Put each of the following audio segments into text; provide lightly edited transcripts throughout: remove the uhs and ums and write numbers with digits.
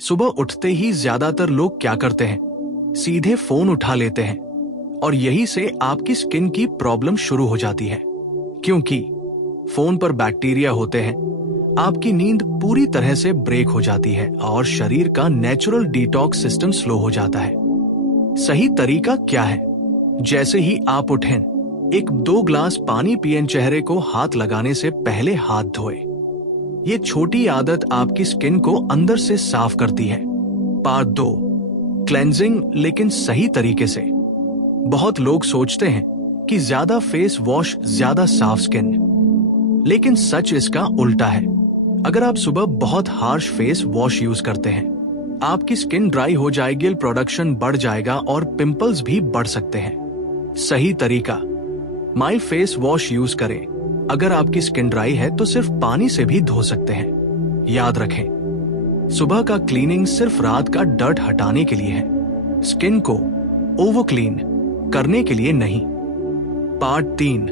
सुबह उठते ही ज्यादातर लोग क्या करते हैं, सीधे फोन उठा लेते हैं और यही से आपकी स्किन की प्रॉब्लम शुरू हो जाती है। क्योंकि फोन पर बैक्टीरिया होते हैं, आपकी नींद पूरी तरह से ब्रेक हो जाती है और शरीर का नेचुरल डिटॉक्स सिस्टम स्लो हो जाता है। सही तरीका क्या है? जैसे ही आप उठें, 1-2 ग्लास पानी पिएं, चेहरे को हाथ लगाने से पहले हाथ धोएं। ये छोटी आदत आपकी स्किन को अंदर से साफ करती है। पार्ट 2, क्लेंजिंग, लेकिन सही तरीके से। बहुत लोग सोचते हैं कि ज्यादा फेस वॉश ज्यादा साफ स्किन, लेकिन सच इसका उल्टा है। अगर आप सुबह बहुत हार्श फेस वॉश यूज करते हैं, आपकी स्किन ड्राई हो जाएगी, प्रोडक्शन बढ़ जाएगा और पिंपल्स भी बढ़ सकते हैं। सही तरीका, माइल्ड फेस वॉश यूज करें। अगर आपकी स्किन ड्राई है तो सिर्फ पानी से भी धो सकते हैं। याद रखें, सुबह का क्लीनिंग सिर्फ रात का डर्ट हटाने के लिए है, स्किन को ओवर क्लीन करने के लिए नहीं। पार्ट 3,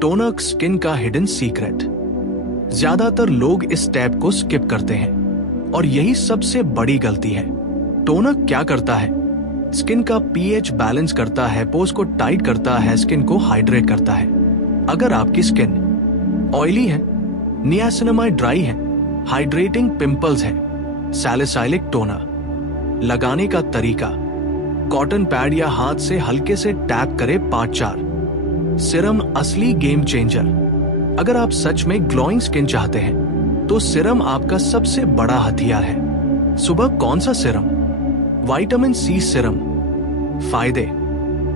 टोनर स्किन का हिडन सीक्रेट। ज्यादातर लोग इस स्टेप को स्किप करते हैं और यही सबसे बड़ी गलती है। टोनर क्या करता है? स्किन का पीएच बैलेंस करता है, पोर्स को टाइट करता है, स्किन को हाइड्रेट करता है। अगर आपकी स्किन ऑयली है, नियासिनामाइड ड्राई है, हाइड्रेटिंग पिंपल्स है, सैलिसाइलिक टोनर लगाने का तरीका, कॉटन पैड या हाथ से हल्के से टैप करे। पार्ट 4, सीरम असली गेम चेंजर। अगर आप सच में ग्लोइंग स्किन चाहते हैं तो सीरम आपका सबसे बड़ा हथियार है। सुबह कौन सा सीरम? Vitamin C serum. फायदे,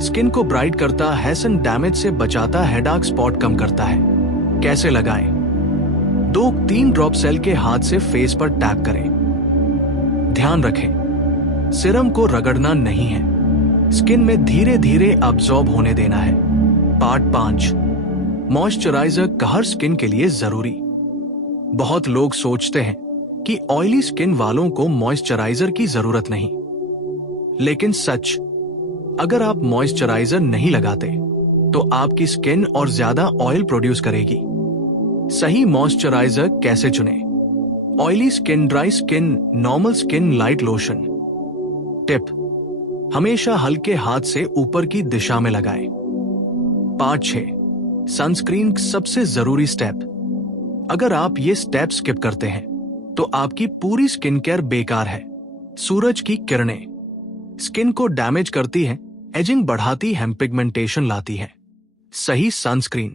स्किन को ब्राइट करता है, सन डैमेज से बचाता है, डार्क स्पॉट कम करता है। कैसे लगाएं? 2-3 ड्रॉप सेल के हाथ से फेस पर टैप करें। ध्यान रखें, सीरम को रगड़ना नहीं है, स्किन में धीरे धीरे अब्सॉर्ब होने देना है। पार्ट 5, मॉइस्चराइजर हर स्किन के लिए जरूरी। बहुत लोग सोचते हैं कि ऑयली स्किन वालों को मॉइस्चराइजर की जरूरत नहीं, लेकिन सच, अगर आप मॉइस्चराइजर नहीं लगाते तो आपकी स्किन और ज्यादा ऑयल प्रोड्यूस करेगी। सही मॉइस्चराइजर कैसे चुनें? Oily skin, dry skin, normal skin, light lotion. Tip, हमेशा हल्के हाथ से ऊपर की दिशा में लगाएं। पार्ट 6, सनस्क्रीन सबसे जरूरी स्टेप। अगर आप ये स्टेप स्किप करते हैं तो आपकी पूरी स्किन केयर बेकार है। सूरज की किरणें स्किन को डैमेज करती है, एजिंग बढ़ाती है, पिगमेंटेशन लाती है। सही सनस्क्रीन,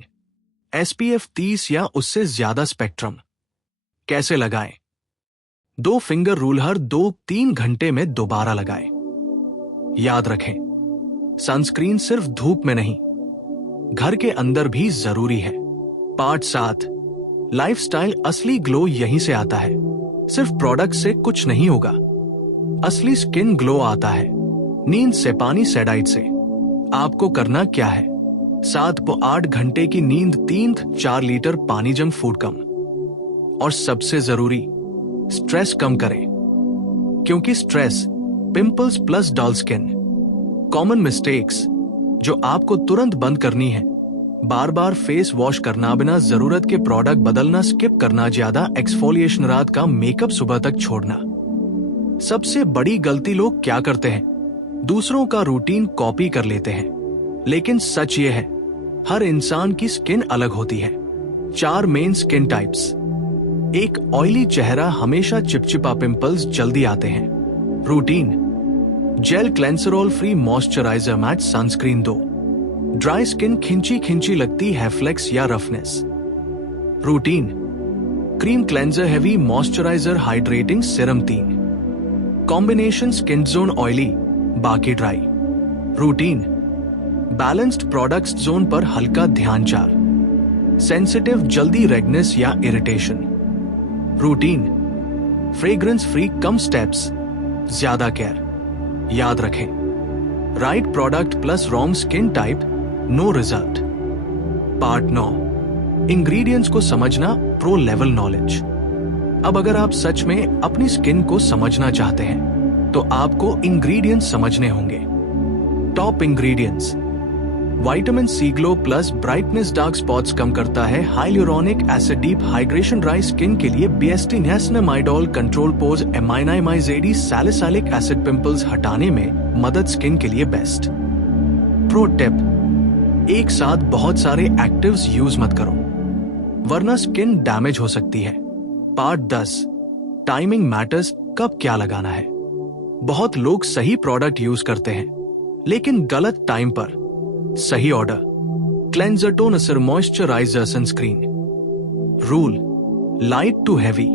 SPF 30 या उससे ज्यादा स्पेक्ट्रम। कैसे लगाएं? 2 फिंगर रूल, हर 2-3 घंटे में दोबारा लगाएं। याद रखें, सनस्क्रीन सिर्फ धूप में नहीं, घर के अंदर भी जरूरी है। पार्ट 7, लाइफस्टाइल असली ग्लो यहीं से आता है। सिर्फ प्रोडक्ट से कुछ नहीं होगा, असली स्किन ग्लो आता है नींद से, पानी से, डाइट से। आपको करना क्या है? 7-8 घंटे की नींद, 3-4 लीटर पानी, जंक फूड कम, और सबसे जरूरी, स्ट्रेस कम करें, क्योंकि stress, pimples plus dull skin. Common mistakes जो आपको तुरंत बंद करनी है: बार बार फेस वॉश करना, बिना जरूरत के प्रोडक्ट बदलना, स्किप करना ज्यादा एक्सफोलिएशन, रात का मेकअप सुबह तक छोड़ना। सबसे बड़ी गलती लोग क्या करते हैं? दूसरों का रूटीन कॉपी कर लेते हैं, लेकिन सच ये है, हर इंसान की स्किन अलग होती है। 4 मेन स्किन टाइप्स। 1, ऑयली चेहरा, हमेशा चिपचिपा, पिंपल्स जल्दी आते हैं। Routine, gel cleanser oil free moisturiser, matte sunscreen. 2, dry skin, खिंची खिंची लगती है, फ्लेक्स या roughness. Routine, cream cleanser, heavy moisturiser, hydrating serum. 3, combination, skin zone oily, बाकी dry. Routine, balanced products, zone पर हल्का ध्यान। 4, सेंसिटिव, जल्दी रेडनेस या इरिटेशन। रूटीन, फ्रेग्रेंस फ्री, कम स्टेप्स, ज्यादा केयर। याद रखें, right product plus wrong skin type, no result. Part 9, ingredients को समझना, प्रो लेवल नॉलेज। अब अगर आप सच में अपनी स्किन को समझना चाहते हैं तो आपको इंग्रेडिएंट्स समझने होंगे। Top ingredients: vitamin C glow plus brightness dark spots कम करता है। Hyaluronic acid deep hydration dry skin के लिए BST नियासिनामाइडोल कंट्रोल पोज एमाइनामाइड सैलिसिलिक एसिड पिंपल्स हटाने में मदद स्किन के लिए बेस्ट। प्रो टिप, एक साथ बहुत सारे एक्टिव्स यूज मत करो वरना स्किन डैमेज हो सकती है। पार्ट 10, टाइमिंग मैटर्स, कब क्या लगाना है। बहुत लोग सही प्रोडक्ट यूज करते हैं लेकिन गलत टाइम पर। सही order, cleanser, toner, moisturiser, sunscreen. Rule, light to heavy,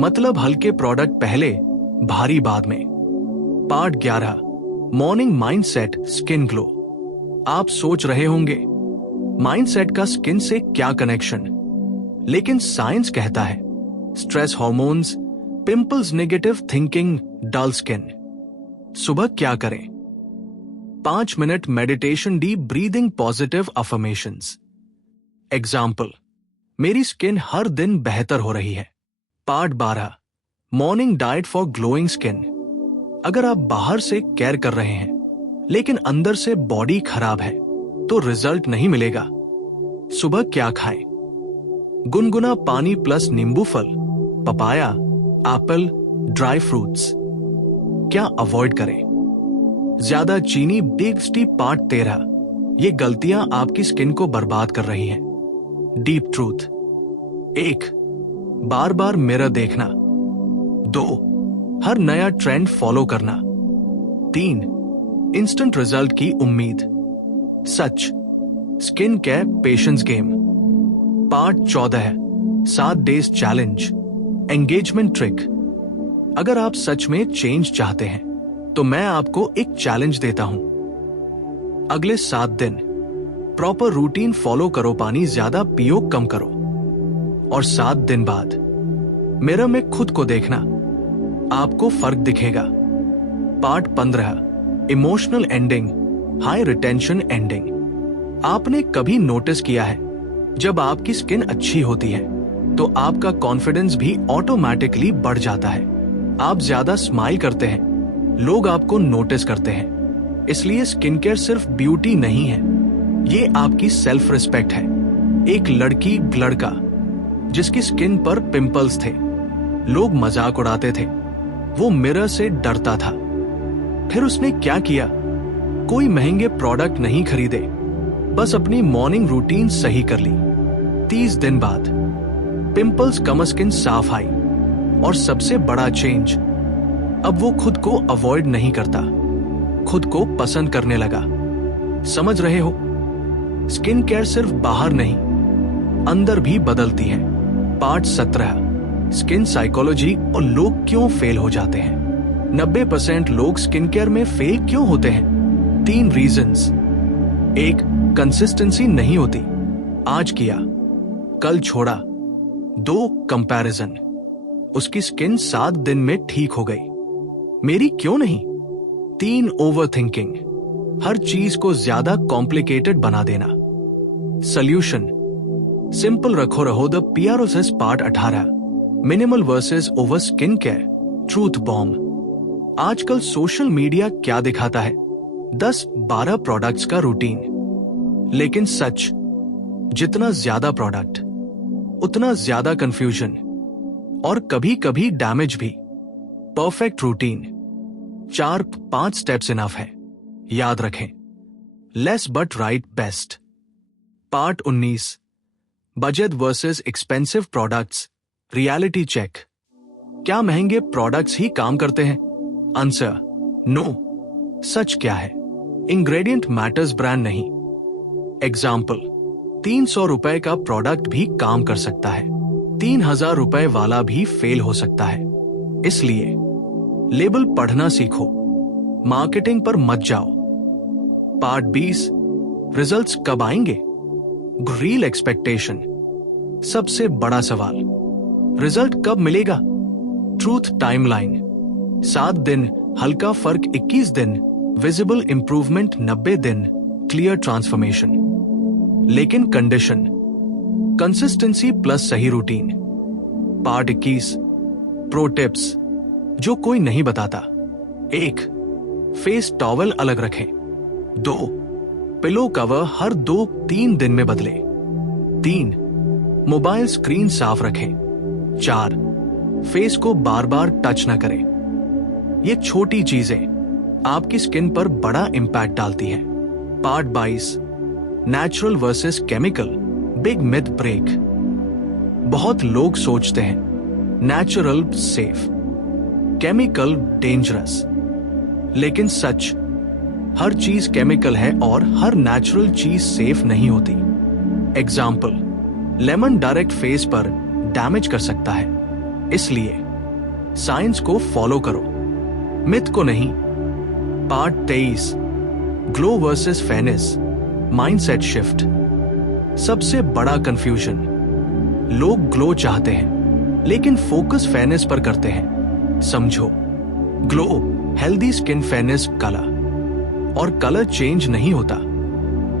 मतलब हल्के प्रोडक्ट पहले, भारी बाद में। Part 11, morning mindset, skin glow. आप सोच रहे होंगे माइंडसेट का स्किन से क्या कनेक्शन, लेकिन साइंस कहता है stress hormones, pimples, negative thinking, dull skin. सुबह क्या करें? 5 minute meditation, deep breathing, positive affirmations. Example, मेरी स्किन हर दिन बेहतर हो रही है। Part 12, morning diet for glowing skin. अगर आप बाहर से केयर कर रहे हैं लेकिन अंदर से बॉडी खराब है तो रिजल्ट नहीं मिलेगा। सुबह क्या खाएं? गुनगुना पानी प्लस नींबू फल, पपाया, एप्पल, ड्राई फ्रूट्स। क्या अवॉइड करें? ज्यादा चीनी, बिग स्टी। पार्ट 13, ये गलतियां आपकी स्किन को बर्बाद कर रही हैं। डीप ट्रूथ, 1, बार बार मिरर देखना। 2, हर नया ट्रेंड फॉलो करना। 3, इंस्टेंट रिजल्ट की उम्मीद। सच, skin care patience game. Part 14, 7 days challenge, engagement trick. अगर आप सच में चेंज चाहते हैं तो मैं आपको एक चैलेंज देता हूं। अगले 7 दिन प्रॉपर रूटीन फॉलो करो, पानी ज्यादा पियो, कम करो। और 7 दिन बाद मिरर में खुद को देखना, आपको फर्क दिखेगा। Part 15, emotional ending, high retention ending. आपने कभी नोटिस किया है जब आपकी स्किन अच्छी होती है तो आपका कॉन्फिडेंस भी ऑटोमेटिकली बढ़ जाता है। आप ज्यादा स्माइल करते हैं, लोग आपको नोटिस करते हैं। इसलिए स्किन केयर सिर्फ ब्यूटी नहीं है, ये आपकी सेल्फ रिस्पेक्ट है। एक लड़का जिसकी स्किन पर पिंपल्स थे, लोग मजाक उड़ाते थे, वो मिरर से डरता था। फिर उसने क्या किया? कोई महंगे प्रोडक्ट नहीं खरीदे, बस अपनी मॉर्निंग रूटीन सही कर ली। 30 दिन बाद पिंपल्स कम, स्किन साफ आई। और सबसे बड़ा चेंज, अब वो खुद को अवॉइड नहीं करता, खुद को पसंद करने लगा। समझ रहे हो? स्किन केयर सिर्फ बाहर नहीं, अंदर भी बदलती है। पार्ट 17, स्किन साइकोलॉजी और लोग क्यों फेल हो जाते हैं। 90% लोग स्किन केयर में फेल क्यों होते हैं? 3 रीजंस। 1, कंसिस्टेंसी नहीं होती, आज किया कल छोड़ा। 2, कंपैरिजन, उसकी स्किन 7 दिन में ठीक हो गई, मेरी क्यों नहीं। 3, ओवर थिंकिंग, हर चीज को ज्यादा कॉम्प्लिकेटेड बना देना। सॉल्यूशन, सिंपल रहो the PROS। Part 18, minimal versus over skin care, truth bomb. आजकल सोशल मीडिया क्या दिखाता है? 10-12 प्रोडक्ट्स का रूटीन, लेकिन सच, जितना ज्यादा प्रोडक्ट उतना ज्यादा कंफ्यूजन और कभी कभी डैमेज भी। परफेक्ट रूटीन, 4-5 स्टेप्स इनफ है, याद रखें। Less but right best. Part 19, budget versus expensive products, reality check. क्या महंगे प्रोडक्ट्स ही काम करते हैं? Answer, no. सच क्या है? इंग्रेडिएंट मैटर्स, ब्रांड नहीं। एग्जाम्पल, 300 रुपए का प्रोडक्ट भी काम कर सकता है, 3000 रुपए वाला भी फेल हो सकता है। इसलिए लेबल पढ़ना सीखो, मार्केटिंग पर मत जाओ। पार्ट 20, रिजल्ट्स कब आएंगे? रियल एक्सपेक्टेशन, सबसे बड़ा सवाल, रिजल्ट कब मिलेगा? ट्रूथ टाइमलाइन, 7 दिन हल्का फर्क, 21 दिन विजिबल इंप्रूवमेंट, 90 दिन क्लियर ट्रांसफॉर्मेशन। लेकिन कंडीशन, कंसिस्टेंसी प्लस सही रूटीन। पार्ट 21, प्रो टिप्स जो कोई नहीं बताता। 1, फेस टॉवल अलग रखें। 2, पिलो कवर हर 2-3 दिन में बदले। 3. मोबाइल स्क्रीन साफ रखें। 4. फेस को बार बार टच न करें। ये छोटी चीजें आपकी स्किन पर बड़ा इंपैक्ट डालती हैं। Part 22, natural versus chemical, big myth break. बहुत लोग सोचते हैं नेचुरल सेफ, केमिकल डेंजरस, लेकिन सच, हर चीज केमिकल है और हर नेचुरल चीज सेफ नहीं होती। एग्जाम्पल, लेमन डायरेक्ट फेस पर डैमेज कर सकता है, इसलिए साइंस को फॉलो करो, मिथ को नहीं। Part 23, glow versus fairness, mindset shift. सबसे बड़ा कंफ्यूजन, लोग ग्लो चाहते हैं लेकिन फोकस फेयरनेस पर करते हैं। समझो, glow, healthy skin, fairness, colour, और कलर चेंज नहीं होता,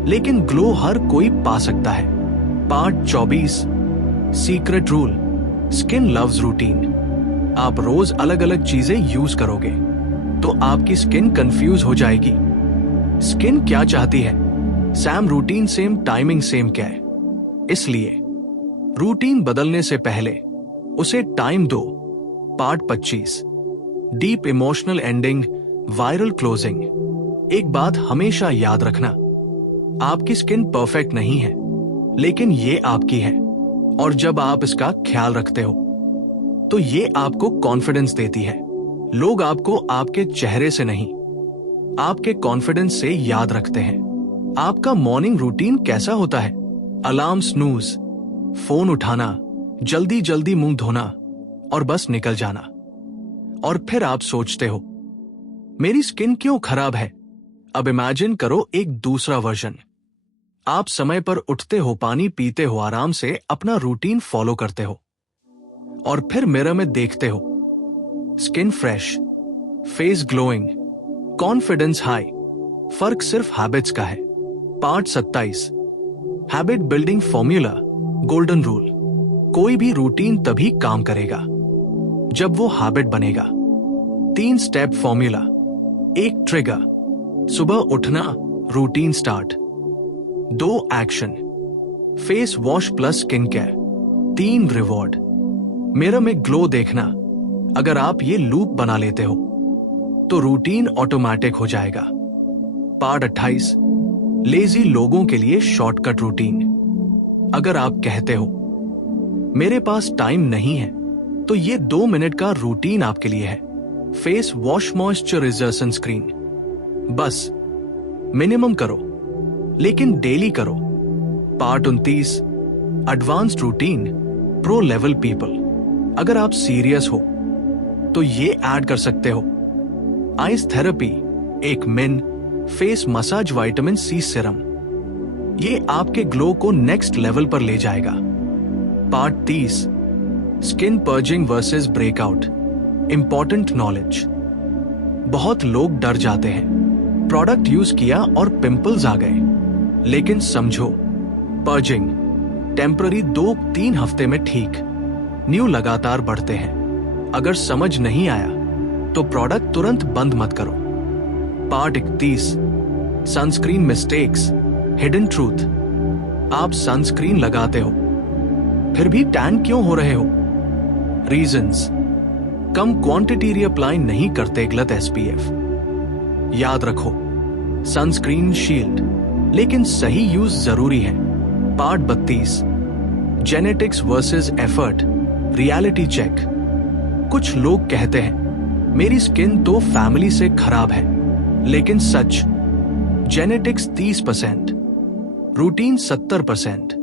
लेकिन ग्लो हर कोई पा सकता है। Part 24, secret rule, skin loves routine. आप रोज अलग अलग चीजें यूज करोगे तो आपकी स्किन कंफ्यूज हो जाएगी। स्किन क्या चाहती है? Sam routine same, timing same क्या है? इसलिए रूटीन बदलने से पहले उसे टाइम दो। Part 25, deep emotional ending, viral closing. एक बात हमेशा याद रखना, आपकी स्किन परफेक्ट नहीं है, लेकिन ये आपकी है, और जब आप इसका ख्याल रखते हो तो ये आपको कॉन्फिडेंस देती है। लोग आपको आपके चेहरे से नहीं, आपके कॉन्फिडेंस से याद रखते हैं। आपका मॉर्निंग रूटीन कैसा होता है? अलार्म स्नूज, फोन उठाना, जल्दी जल्दी मुंह धोना और बस निकल जाना। और फिर आप सोचते हो, मेरी स्किन क्यों खराब है? अब इमेजिन करो एक दूसरा वर्जन। आप समय पर उठते हो, पानी पीते हो, आराम से अपना रूटीन फॉलो करते हो, और फिर मिरर में देखते हो, skin fresh, face glowing, confidence high. फर्क सिर्फ हैबिट्स का है। Part 27, habit building formula, golden rule. कोई भी रूटीन तभी काम करेगा जब वो हैबिट बनेगा। 3 स्टेप फॉर्मूला। 1 ट्रिगर, सुबह उठना, routine start. 2 action, face wash plus skin care. 3 reward, mirror में ग्लो देखना। अगर आप ये लूप बना लेते हो तो रूटीन ऑटोमेटिक हो जाएगा। पार्ट 28, लेजी लोगों के लिए शॉर्टकट रूटीन। अगर आप कहते हो मेरे पास टाइम नहीं है, तो ये 2 मिनट का रूटीन आपके लिए है। Face wash, moisturiser, sunscreen. बस मिनिमम करो, लेकिन डेली करो। Part 29, advanced routine, pro level people. अगर आप सीरियस हो तो ये ऐड कर सकते हो, आइस थेरेपी, एक min, face massage, vitamin C serum. ये आपके ग्लो को नेक्स्ट लेवल पर ले जाएगा। Part 30, skin purging versus breakout, important knowledge. बहुत लोग डर जाते हैं, प्रोडक्ट यूज किया और पिंपल्स आ गए, लेकिन समझो, पर्जिंग टेम्पररी, 2-3 हफ्ते में ठीक, न्यू लगातार बढ़ते हैं। अगर समझ नहीं आया तो प्रोडक्ट तुरंत बंद मत करो। Part 31, sunscreen mistakes, hidden truth. आप सनस्क्रीन लगाते हो फिर भी टैन क्यों हो रहे हो? रीजंस, कम क्वांटिटी रीअप्लाई नहीं करते, गलत एसपीएफ। याद रखो, सनस्क्रीन शील्ड, लेकिन सही यूज जरूरी है। Part 32, genetics versus effort, reality check. कुछ लोग कहते हैं मेरी स्किन तो फैमिली से खराब है, लेकिन सच, जेनेटिक्स 30%, रूटीन 70%।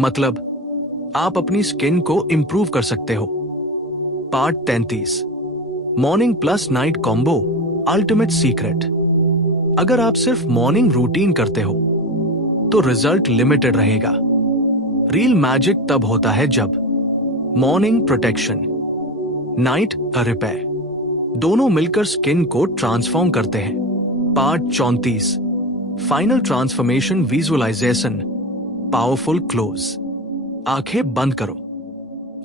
मतलब आप अपनी स्किन को इंप्रूव कर सकते हो। Part 33, morning plus night combo, ultimate secret. अगर आप सिर्फ मॉर्निंग रूटीन करते हो तो रिजल्ट लिमिटेड रहेगा। रियल मैजिक तब होता है जब मॉर्निंग प्रोटेक्शन, नाइट रिपेयर, दोनों मिलकर स्किन को ट्रांसफॉर्म करते हैं। Part 34, final transformation visualisation, powerful close. आंखें बंद करो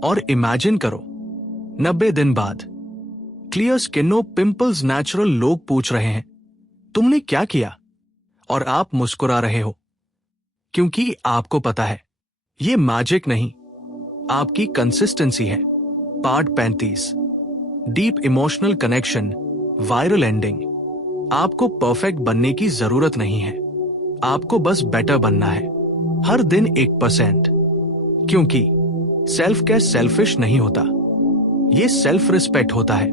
और इमेजिन करो 90 दिन बाद clear skin, no pimples, natural. लोग पूछ रहे हैं तुमने क्या किया, और आप मुस्कुरा रहे हो, क्योंकि आपको पता है ये मैजिक नहीं, आपकी कंसिस्टेंसी है। Part 35, deep emotional connection, viral ending. आपको परफेक्ट बनने की जरूरत नहीं है, आपको बस बेटर बनना है, हर दिन 1%। क्योंकि सेल्फ केयर सेल्फिश नहीं होता, ये सेल्फ रिस्पेक्ट होता है।